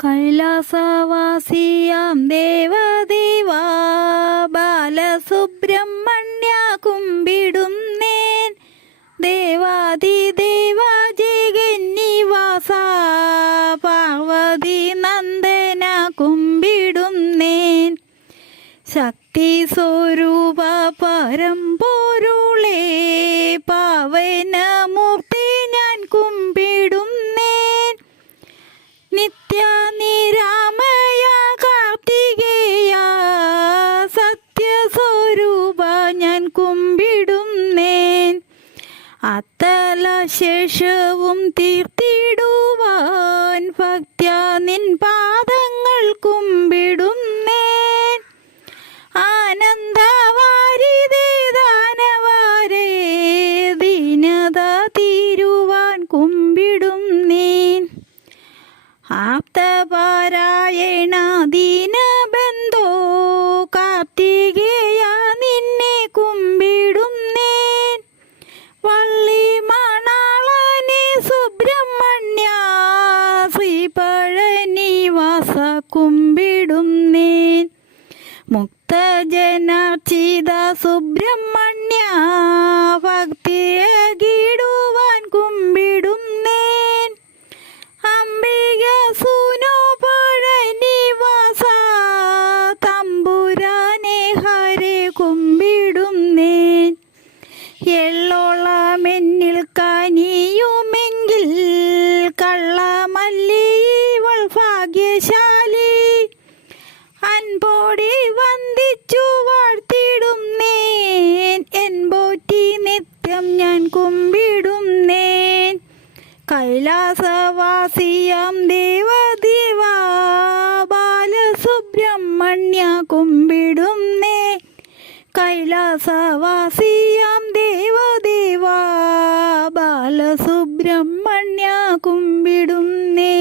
കൈലാസവാസിയാം ദേവദേവാ ബാലസുബ്രഹ്മണ്യ കുമ്പിടുന്നേൻ. ദേവാദിദേവ ജഗന്നിവാസ പാർവതി നന്ദന കുമ്പിടുന്നേൻ. ശക്തി സ്വരൂപ പരമ്പൊരുളേ നിത്യ നിരാമയ കാർത്തികേയ സത്യസ്വരൂപ ഞാൻ കുമ്പിടുന്നേൻ. അത്തല ശേഷവും തീർത്തിടുവാൻ ഭക്ത്യ നിൻ പാദങ്ങൾ കുമ്പിടുന്നേൻ. ആനന്ദവാരി ദാനവാരേ ദീനത തീരുവാൻ കുമ്പിടുന്നേൻ ആപ്തപാരായണ ദീനബന്ധോ കാർത്തികേയ നിന്നെ കുമ്പിടുന്നേൻ. വള്ളി മണാളനെ സുബ്രഹ്മണ്യ ശ്രീപഴനിവാസ കുമ്പിടുന്നേൻ. മുക്തജനാർച്ചിത സുബ്രഹ്മണ്യ അൻപോടി വന്ദിച്ചു വാഴ്ത്തിടുന്നേൻ എൻപോറ്റി നിത്യം ഞാൻ കുമ്പിടുന്നേൻ കൈലാസവാസിയാം ദേവദേവ. ബാലസുബ്രഹ്മണ്യ കുമ്പിടുന്നേ കൈലാസവാസിയാം ദേവദേവ. ബാലസുബ്രഹ്മണ്യ കുമ്പിടുന്നേ